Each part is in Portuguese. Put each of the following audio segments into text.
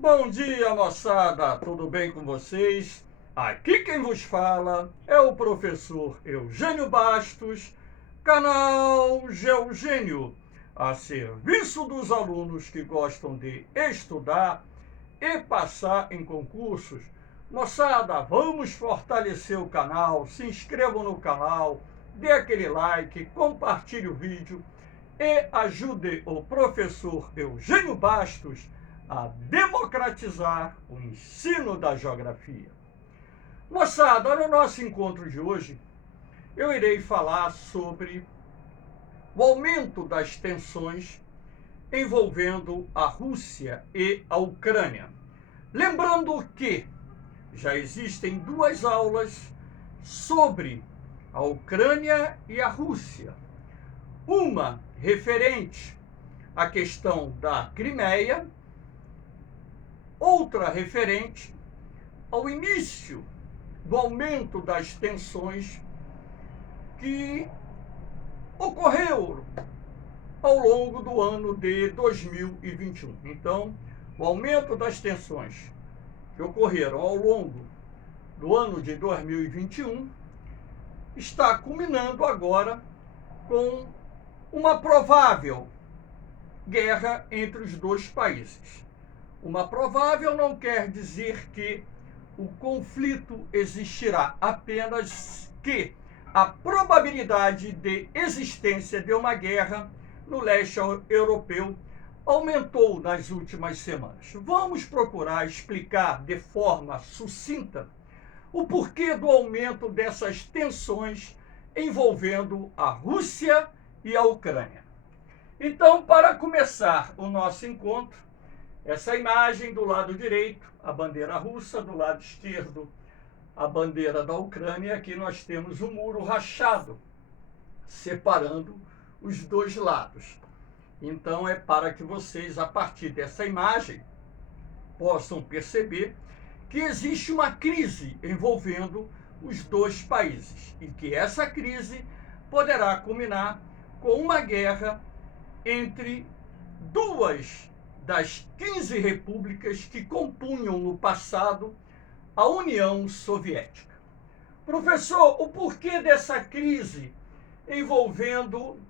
Bom dia, moçada! Tudo bem com vocês? Aqui quem vos fala é o professor Eugênio Bastos, canal Geugênio, a serviço dos alunos que gostam de estudar e passar em concursos. Moçada, vamos fortalecer o canal, se inscrevam no canal, dê aquele like, compartilhe o vídeo e ajude o professor Eugênio Bastos a democratizar o ensino da geografia. Moçada, no nosso encontro de hoje, eu irei falar sobre o aumento das tensões envolvendo a Rússia e a Ucrânia. Lembrando que já existem duas aulas sobre a Ucrânia e a Rússia. Uma referente à questão da Crimeia, outra referente ao início do aumento das tensões que ocorreu ao longo do ano de 2021. Então, o aumento das tensões que ocorreram ao longo do ano de 2021 está culminando agora com uma provável guerra entre os dois países. Uma provável não quer dizer que o conflito existirá, apenas que a probabilidade de existência de uma guerra no leste europeu aumentou nas últimas semanas. Vamos procurar explicar de forma sucinta o porquê do aumento dessas tensões envolvendo a Rússia e a Ucrânia. Então, para começar o nosso encontro, essa imagem do lado direito, a bandeira russa, do lado esquerdo, a bandeira da Ucrânia. Aqui nós temos um muro rachado, separando os dois lados. Então é para que vocês, a partir dessa imagem, possam perceber que existe uma crise envolvendo os dois países e que essa crise poderá culminar com uma guerra entre duas das 15 repúblicas que compunham no passado a União Soviética. Professor, o porquê dessa crise envolvendo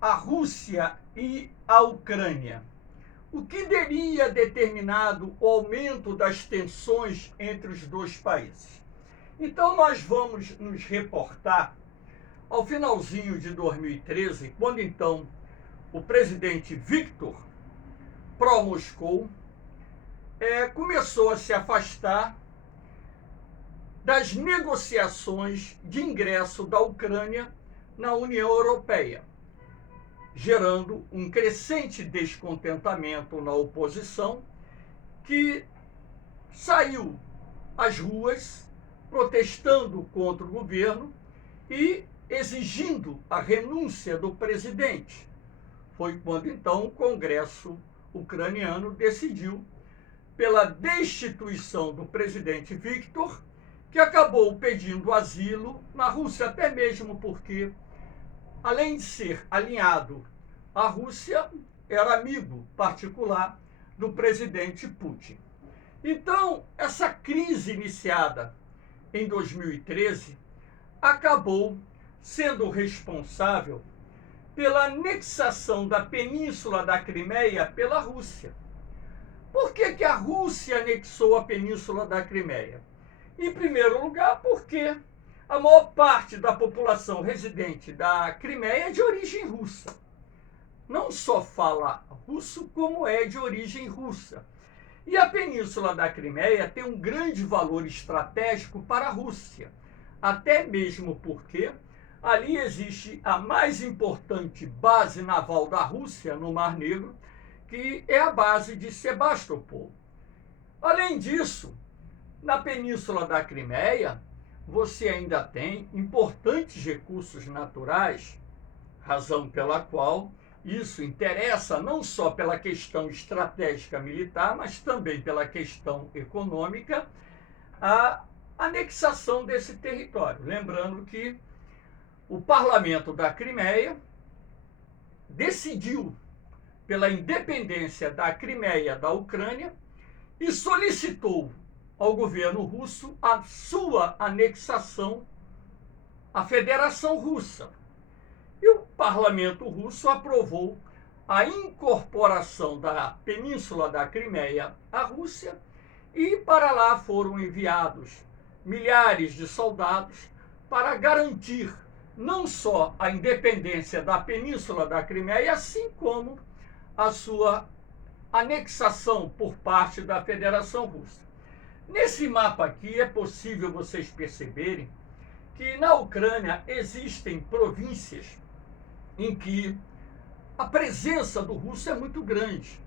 a Rússia e a Ucrânia? O que teria determinado o aumento das tensões entre os dois países? Então nós vamos nos reportar ao finalzinho de 2013, quando então o presidente Viktor pró-Moscou começou a se afastar das negociações de ingresso da Ucrânia na União Europeia, gerando um crescente descontentamento na oposição, que saiu às ruas protestando contra o governo e exigindo a renúncia do presidente. Foi quando então o Congresso ucraniano decidiu pela destituição do presidente Viktor, que acabou pedindo asilo na Rússia, até mesmo porque, além de ser alinhado à Rússia, era amigo particular do presidente Putin. Então, essa crise iniciada em 2013 acabou sendo responsável pela anexação da Península da Crimeia pela Rússia. Por que a Rússia anexou a Península da Crimeia? Em primeiro lugar, porque a maior parte da população residente da Crimeia é de origem russa. Não só fala russo, como é de origem russa. E a Península da Crimeia tem um grande valor estratégico para a Rússia, até mesmo porque ali existe a mais importante base naval da Rússia no Mar Negro, que é a base de Sebastopol. Além disso, na Península da Crimeia, você ainda tem importantes recursos naturais, razão pela qual isso interessa não só pela questão estratégica militar, mas também pela questão econômica, a anexação desse território. Lembrando que o parlamento da Crimeia decidiu pela independência da Crimeia da Ucrânia e solicitou ao governo russo a sua anexação à Federação Russa. E o parlamento russo aprovou a incorporação da Península da Crimeia à Rússia, e para lá foram enviados milhares de soldados para garantir não só a independência da Península da Crimeia, assim como a sua anexação por parte da Federação Russa. Nesse mapa aqui é possível vocês perceberem que na Ucrânia existem províncias em que a presença do russo é muito grande,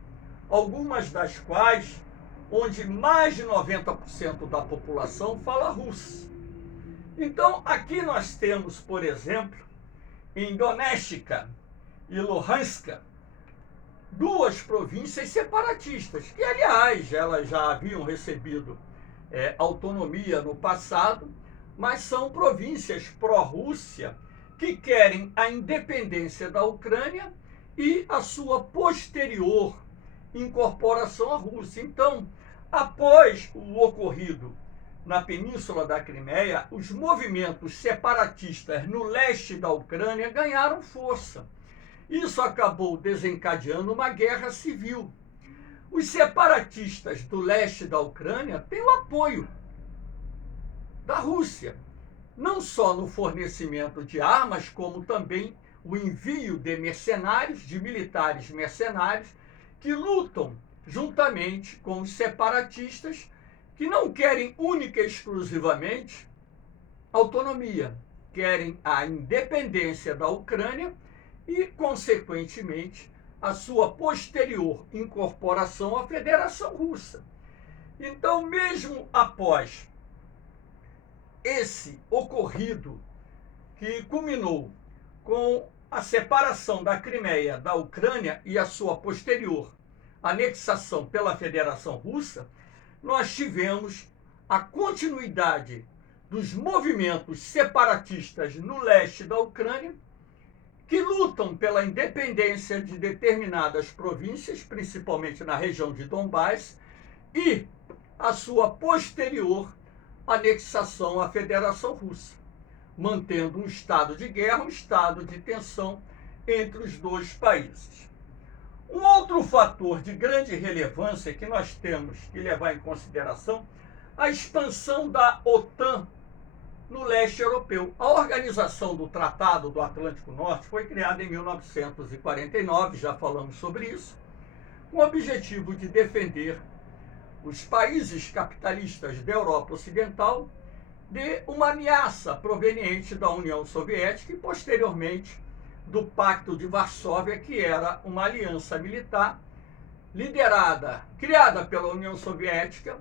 algumas das quais onde mais de 90% da população fala russo. Então, aqui nós temos, por exemplo, em Donetsk e Luhansk, duas províncias separatistas, que, aliás, elas já haviam recebido autonomia no passado, mas são províncias pró-Rússia que querem a independência da Ucrânia e a sua posterior incorporação à Rússia. Então, após o ocorrido na Península da Crimeia, os movimentos separatistas no leste da Ucrânia ganharam força. Isso acabou desencadeando uma guerra civil. Os separatistas do leste da Ucrânia têm o apoio da Rússia, não só no fornecimento de armas, como também o envio de mercenários, de militares mercenários, que lutam juntamente com os separatistas, que não querem única e exclusivamente autonomia, querem a independência da Ucrânia e, consequentemente, a sua posterior incorporação à Federação Russa. Então, mesmo após esse ocorrido, que culminou com a separação da Crimeia da Ucrânia e a sua posterior anexação pela Federação Russa, nós tivemos a continuidade dos movimentos separatistas no leste da Ucrânia, que lutam pela independência de determinadas províncias, principalmente na região de Donbás, e a sua posterior anexação à Federação Russa, mantendo um estado de guerra, um estado de tensão entre os dois países. Um outro fator de grande relevância que nós temos que levar em consideração a expansão da OTAN no leste europeu. A Organização do Tratado do Atlântico Norte foi criada em 1949, já falamos sobre isso, com o objetivo de defender os países capitalistas da Europa Ocidental de uma ameaça proveniente da União Soviética e, posteriormente, do Pacto de Varsóvia, que era uma aliança militar criada pela União Soviética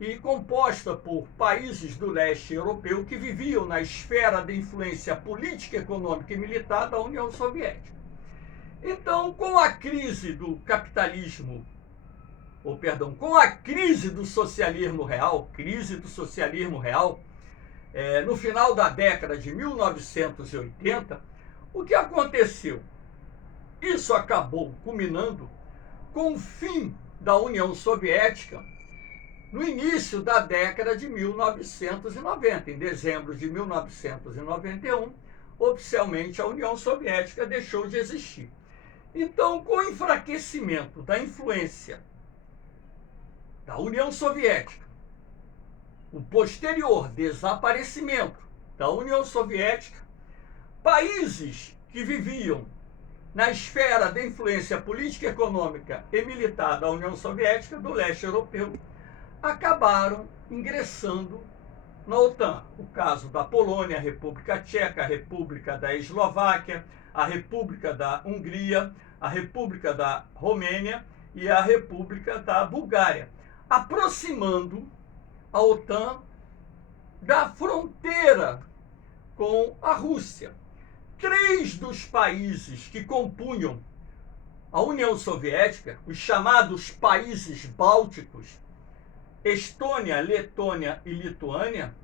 e composta por países do leste europeu que viviam na esfera de influência política, econômica e militar da União Soviética. Então, com a crise do capitalismo, com a crise do socialismo real, no final da década de 1980, o que aconteceu? Isso acabou culminando com o fim da União Soviética no início da década de 1990. Em dezembro de 1991, oficialmente a União Soviética deixou de existir. Então, com o enfraquecimento da influência da União Soviética, o posterior desaparecimento da União Soviética, países que viviam na esfera de influência política, econômica e militar da União Soviética, do leste europeu, acabaram ingressando na OTAN. O caso da Polônia, a República Tcheca, a República da Eslováquia, a República da Hungria, a República da Romênia e a República da Bulgária, aproximando a OTAN da fronteira com a Rússia. 3 dos países que compunham a União Soviética, os chamados países bálticos, Estônia, Letônia e Lituânia,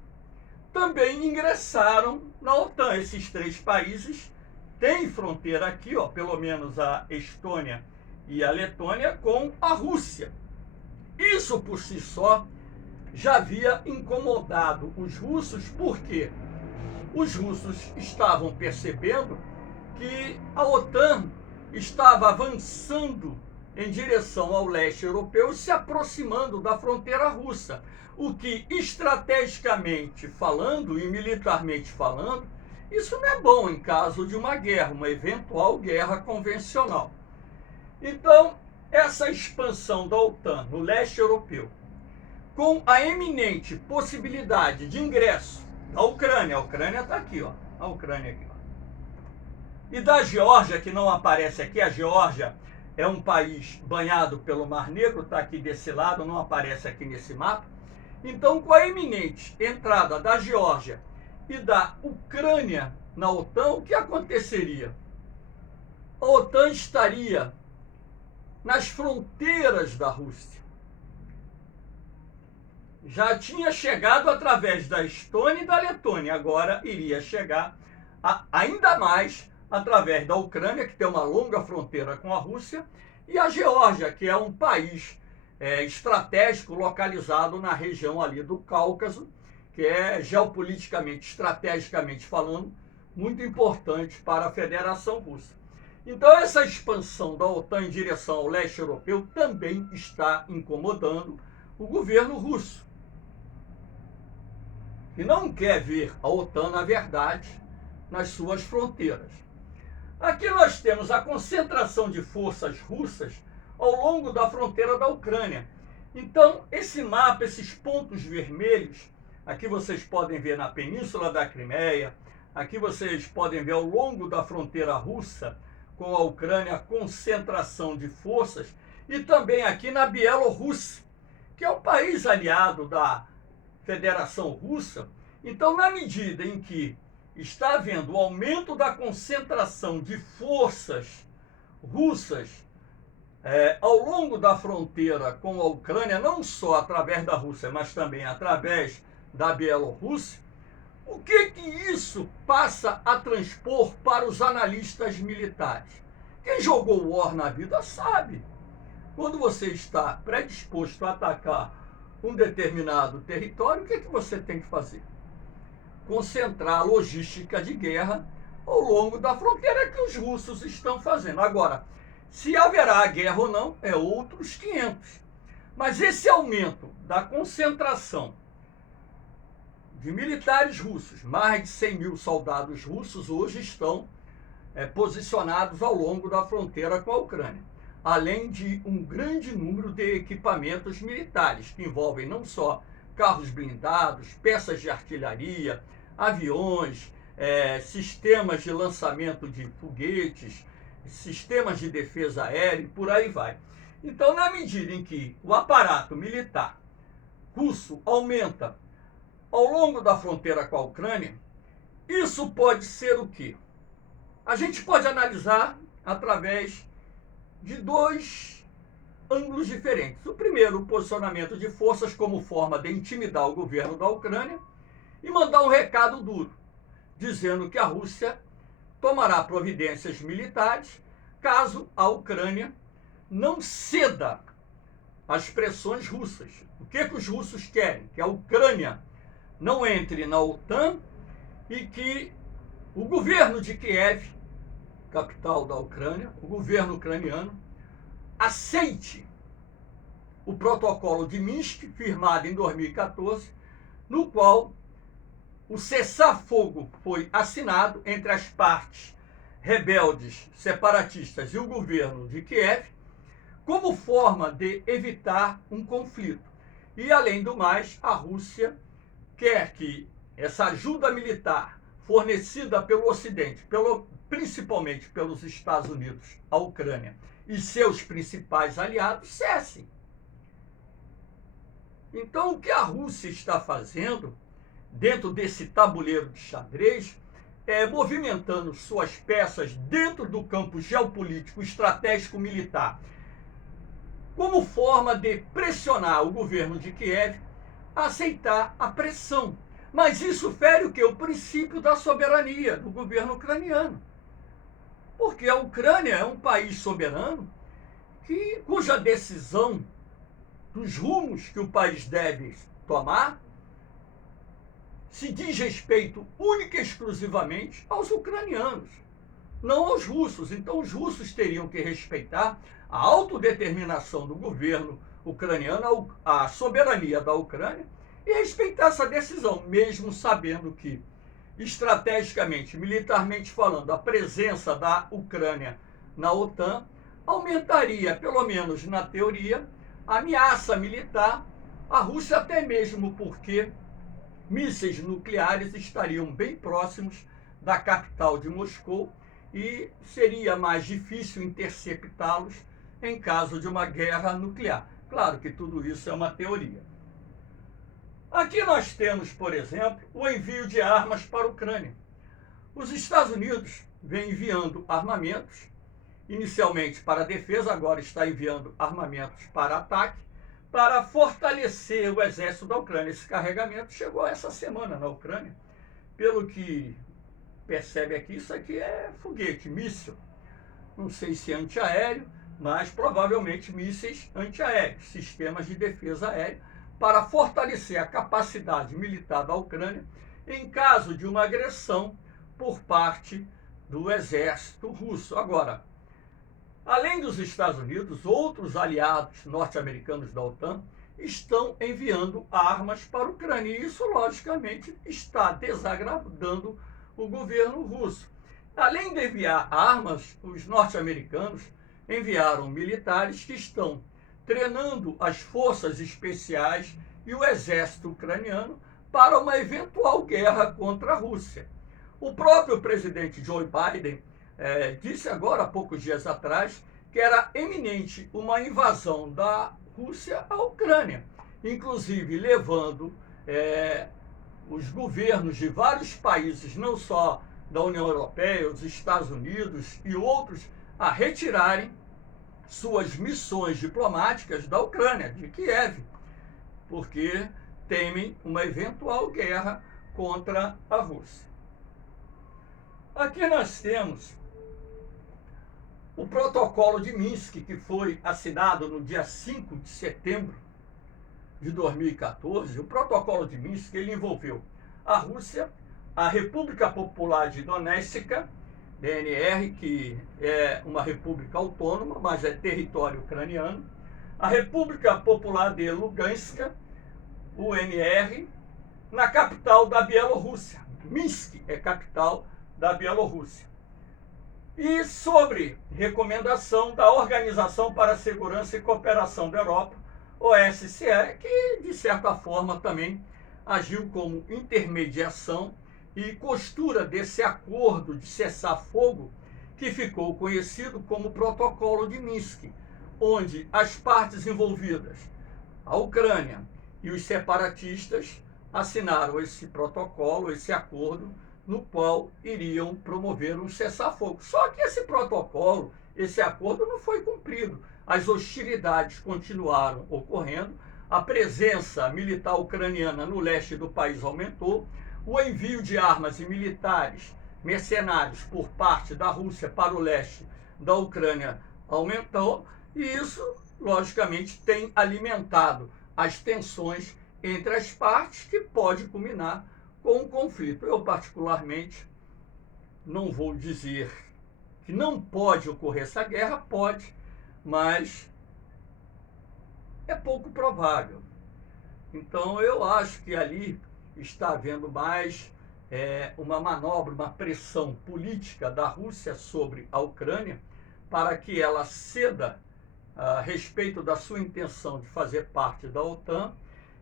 também ingressaram na OTAN. Esses 3 países têm fronteira aqui, pelo menos a Estônia e a Letônia, com a Rússia. Isso por si só já havia incomodado os russos, porque os russos estavam percebendo que a OTAN estava avançando em direção ao leste europeu e se aproximando da fronteira russa, o que, estrategicamente falando e militarmente falando, isso não é bom em caso de uma guerra, uma eventual guerra convencional. Então, essa expansão da OTAN no leste europeu, com a eminente possibilidade de ingresso da Ucrânia, a Ucrânia está aqui, ó, a Ucrânia aqui, ó, e da Geórgia, que não aparece aqui, a Geórgia é um país banhado pelo Mar Negro, está aqui desse lado, não aparece aqui nesse mapa. Então, com a eminente entrada da Geórgia e da Ucrânia na OTAN, o que aconteceria? A OTAN estaria nas fronteiras da Rússia. Já tinha chegado através da Estônia e da Letônia, agora iria chegar ainda mais através da Ucrânia, que tem uma longa fronteira com a Rússia, e a Geórgia, que é um país estratégico localizado na região ali do Cáucaso, que é geopoliticamente, estrategicamente falando, muito importante para a Federação Russa. Então, essa expansão da OTAN em direção ao leste europeu também está incomodando o governo russo, que não quer ver a OTAN, na verdade, nas suas fronteiras. Aqui nós temos a concentração de forças russas ao longo da fronteira da Ucrânia. Então, esse mapa, esses pontos vermelhos, aqui vocês podem ver na Península da Crimeia, aqui vocês podem ver ao longo da fronteira russa com a Ucrânia a concentração de forças, e também aqui na Bielorrússia, que é um país aliado da Federação Russa. Então, na medida em que está havendo o aumento da concentração de forças russas ao longo da fronteira com a Ucrânia, não só através da Rússia, mas também através da Bielorrússia, o que isso passa a transpor para os analistas militares? Quem jogou War na vida sabe. Quando você está predisposto a atacar um determinado território, o que você tem que fazer? Concentrar a logística de guerra ao longo da fronteira, que os russos estão fazendo. Agora, se haverá guerra ou não, é outros 500. Mas esse aumento da concentração de militares russos, mais de 100 mil soldados russos hoje estão posicionados ao longo da fronteira com a Ucrânia, além de um grande número de equipamentos militares, que envolvem não só carros blindados, peças de artilharia, aviões, sistemas de lançamento de foguetes, sistemas de defesa aérea, e por aí vai. Então, na medida em que o aparato militar russo aumenta ao longo da fronteira com a Ucrânia, isso pode ser o quê? A gente pode analisar através de dois ângulos diferentes. O primeiro, o posicionamento de forças como forma de intimidar o governo da Ucrânia e mandar um recado duro, dizendo que a Rússia tomará providências militares caso a Ucrânia não ceda às pressões russas. O que os russos querem? Que a Ucrânia não entre na OTAN e que o governo de Kiev, capital da Ucrânia, o governo ucraniano, aceite o protocolo de Minsk, firmado em 2014, no qual o cessar-fogo foi assinado entre as partes rebeldes separatistas e o governo de Kiev, como forma de evitar um conflito. E, além do mais, a Rússia quer que essa ajuda militar fornecida pelo Ocidente, principalmente pelos Estados Unidos, à Ucrânia e seus principais aliados, cessem. Então, o que a Rússia está fazendo dentro desse tabuleiro de xadrez é movimentando suas peças dentro do campo geopolítico, estratégico, militar, como forma de pressionar o governo de Kiev a aceitar a pressão. Mas isso fere o quê? O princípio da soberania do governo ucraniano. Porque a Ucrânia é um país soberano cuja decisão dos rumos que o país deve tomar se diz respeito única e exclusivamente aos ucranianos, não aos russos. Então, os russos teriam que respeitar a autodeterminação do governo ucraniano, a soberania da Ucrânia, e respeitar essa decisão, mesmo sabendo que, estrategicamente, militarmente falando, a presença da Ucrânia na OTAN aumentaria, pelo menos na teoria, a ameaça militar à Rússia, até mesmo porque mísseis nucleares estariam bem próximos da capital de Moscou e seria mais difícil interceptá-los em caso de uma guerra nuclear. Claro que tudo isso é uma teoria. Aqui nós temos, por exemplo, o envio de armas para a Ucrânia. Os Estados Unidos vem enviando armamentos, inicialmente para a defesa, agora está enviando armamentos para ataque, para fortalecer o exército da Ucrânia. Esse carregamento chegou essa semana na Ucrânia. Pelo que percebe aqui, isso aqui é foguete, míssil. Não sei se antiaéreo, mas provavelmente mísseis antiaéreos, sistemas de defesa aérea, para fortalecer a capacidade militar da Ucrânia em caso de uma agressão por parte do exército russo. Agora, além dos Estados Unidos, outros aliados norte-americanos da OTAN estão enviando armas para a Ucrânia. E isso, logicamente, está desagradando o governo russo. Além de enviar armas, os norte-americanos enviaram militares que estão treinando as forças especiais e o exército ucraniano para uma eventual guerra contra a Rússia. O próprio presidente Joe Biden disse agora, há poucos dias atrás, que era eminente uma invasão da Rússia à Ucrânia, inclusive levando os governos de vários países, não só da União Europeia, os Estados Unidos e outros, a retirarem suas missões diplomáticas da Ucrânia, de Kiev, porque temem uma eventual guerra contra a Rússia. Aqui nós temos o protocolo de Minsk, que foi assinado no dia 5 de setembro de 2014. O protocolo de Minsk, ele envolveu a Rússia, a República Popular de Donetsk, DNR, que é uma república autônoma, mas é território ucraniano, a República Popular de Lugansk, UNR, na capital da Bielorrússia. Minsk é capital da Bielorrússia. E sobre recomendação da Organização para a Segurança e Cooperação da Europa, OSCE, que de certa forma também agiu como intermediação e costura desse acordo de cessar-fogo que ficou conhecido como Protocolo de Minsk, onde as partes envolvidas, a Ucrânia e os separatistas, assinaram esse protocolo, esse acordo, no qual iriam promover um cessar-fogo. Só que esse protocolo, esse acordo não foi cumprido. As hostilidades continuaram ocorrendo, a presença militar ucraniana no leste do país aumentou, o envio de armas e militares mercenários por parte da Rússia para o leste da Ucrânia aumentou, e isso, logicamente, tem alimentado as tensões entre as partes, que pode culminar com um conflito. Eu, particularmente, não vou dizer que não pode ocorrer essa guerra, pode, mas é pouco provável. Então, eu acho que ali está havendo mais uma manobra, uma pressão política da Rússia sobre a Ucrânia para que ela ceda a respeito da sua intenção de fazer parte da OTAN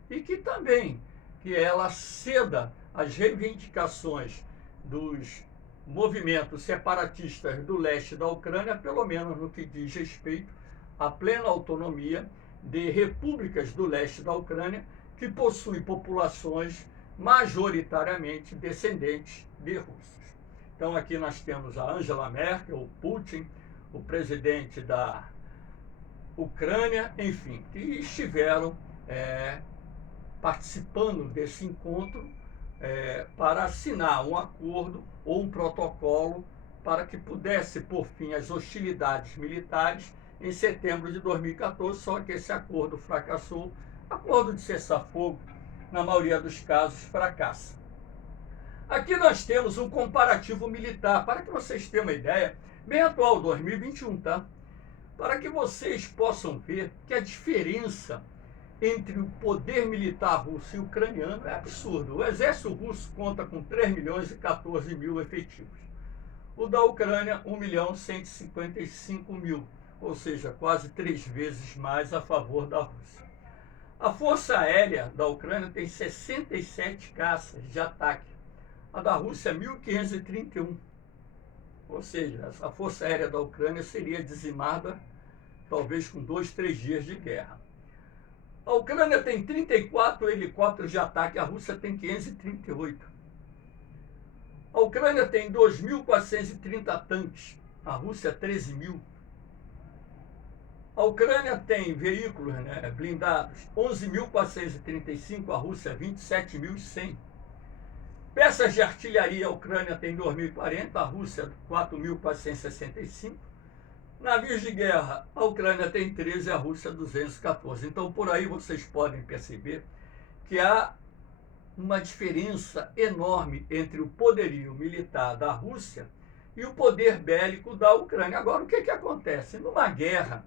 e que ela ceda as reivindicações dos movimentos separatistas do leste da Ucrânia, pelo menos no que diz respeito à plena autonomia de repúblicas do leste da Ucrânia, que possuem populações majoritariamente descendentes de russos. Então aqui nós temos a Angela Merkel, o Putin, o presidente da Ucrânia, enfim, que estiveram participando desse encontro para assinar um acordo ou um protocolo para que pudesse pôr fim às hostilidades militares em setembro de 2014, só que esse acordo fracassou. Acordo de cessar-fogo, na maioria dos casos, fracassa. Aqui nós temos um comparativo militar, para que vocês tenham uma ideia, bem atual, 2021, tá? Para que vocês possam ver que a diferença entre o poder militar russo e ucraniano é absurdo. O exército russo conta com 3 milhões e 14 mil efetivos. O da Ucrânia, 1.155.000, ou seja, quase 3 vezes mais a favor da Rússia. A Força Aérea da Ucrânia tem 67 caças de ataque. A da Rússia, 1.531. Ou seja, a Força Aérea da Ucrânia seria dizimada talvez com 2, 3 dias de guerra. A Ucrânia tem 34 helicópteros de ataque, a Rússia tem 538. A Ucrânia tem 2.430 tanques, a Rússia 13.000. A Ucrânia tem veículos blindados, 11.435, a Rússia 27.100. Peças de artilharia, a Ucrânia tem 2.040, a Rússia 4.465. Navios de guerra, a Ucrânia tem 13, a Rússia 214. Então, por aí vocês podem perceber que há uma diferença enorme entre o poderio militar da Rússia e o poder bélico da Ucrânia. Agora, o que acontece? Numa guerra,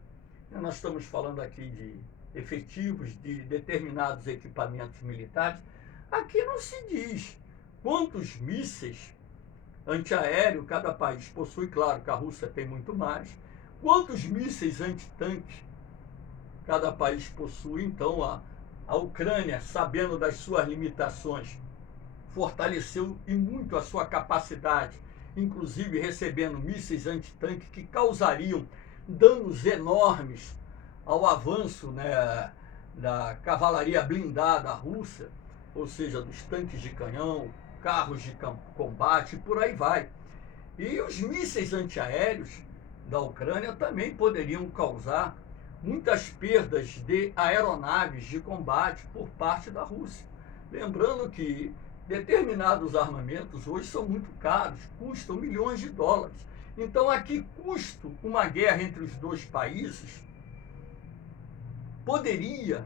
nós estamos falando aqui de efetivos, de determinados equipamentos militares, aqui não se diz quantos mísseis antiaéreo cada país possui, claro que a Rússia tem muito mais, quantos mísseis antitanques cada país possui. Então, a Ucrânia, sabendo das suas limitações, fortaleceu e muito a sua capacidade, inclusive recebendo mísseis antitanque que causariam danos enormes ao avanço da cavalaria blindada russa, ou seja, dos tanques de canhão, carros de combate, por aí vai. E os mísseis antiaéreos da Ucrânia também poderiam causar muitas perdas de aeronaves de combate por parte da Rússia. Lembrando que determinados armamentos hoje são muito caros, custam milhões de dólares. Então, a que custo uma guerra entre os dois países poderia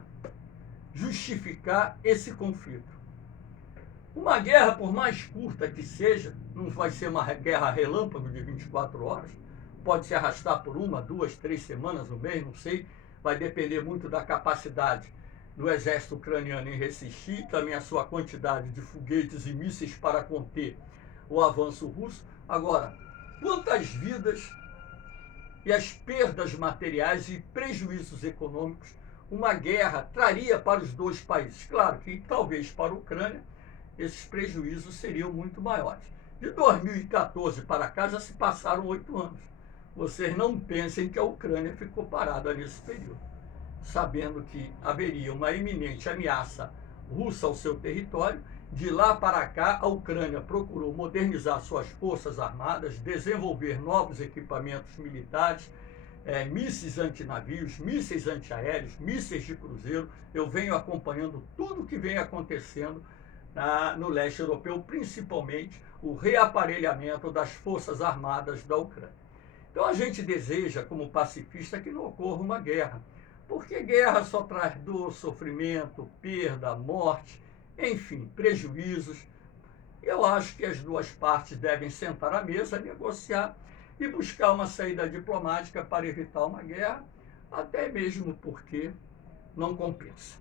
justificar esse conflito? Uma guerra, por mais curta que seja, não vai ser uma guerra relâmpago de 24 horas, pode se arrastar por 1, 2, 3 semanas, um mês, não sei, vai depender muito da capacidade do exército ucraniano em resistir, também a sua quantidade de foguetes e mísseis para conter o avanço russo. Agora, quantas vidas e as perdas materiais e prejuízos econômicos uma guerra traria para os dois países? Claro que talvez para a Ucrânia esses prejuízos seriam muito maiores. De 2014 para cá já se passaram 8 anos. Vocês não pensem que a Ucrânia ficou parada nesse período, sabendo que haveria uma iminente ameaça russa ao seu território. De lá para cá, a Ucrânia procurou modernizar suas forças armadas, desenvolver novos equipamentos militares, mísseis antinavios, mísseis antiaéreos, mísseis de cruzeiro. Eu venho acompanhando tudo o que vem acontecendo no leste europeu, principalmente o reaparelhamento das forças armadas da Ucrânia. Então a gente deseja, como pacifista, que não ocorra uma guerra, porque guerra só traz dor, sofrimento, perda, morte, enfim, prejuízos. Eu acho que as duas partes devem sentar à mesa, negociar e buscar uma saída diplomática para evitar uma guerra, até mesmo porque não compensa.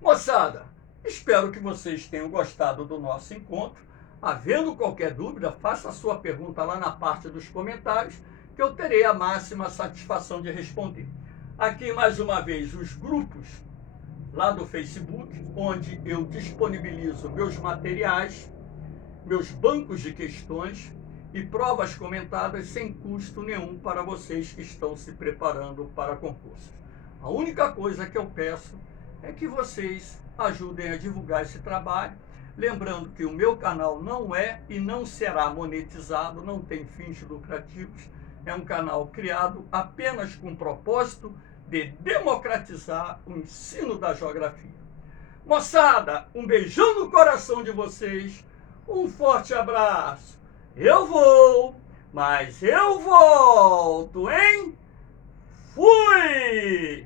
Moçada, espero que vocês tenham gostado do nosso encontro. Havendo qualquer dúvida, faça a sua pergunta lá na parte dos comentários, que eu terei a máxima satisfação de responder. Aqui, mais uma vez, os grupos lá do Facebook, onde eu disponibilizo meus materiais, meus bancos de questões e provas comentadas sem custo nenhum para vocês que estão se preparando para concursos. A única coisa que eu peço é que vocês ajudem a divulgar esse trabalho. Lembrando que o meu canal não é e não será monetizado, não tem fins lucrativos. É um canal criado apenas com o propósito de democratizar o ensino da geografia. Moçada, um beijão no coração de vocês, um forte abraço. Eu vou, mas eu volto, hein? Fui!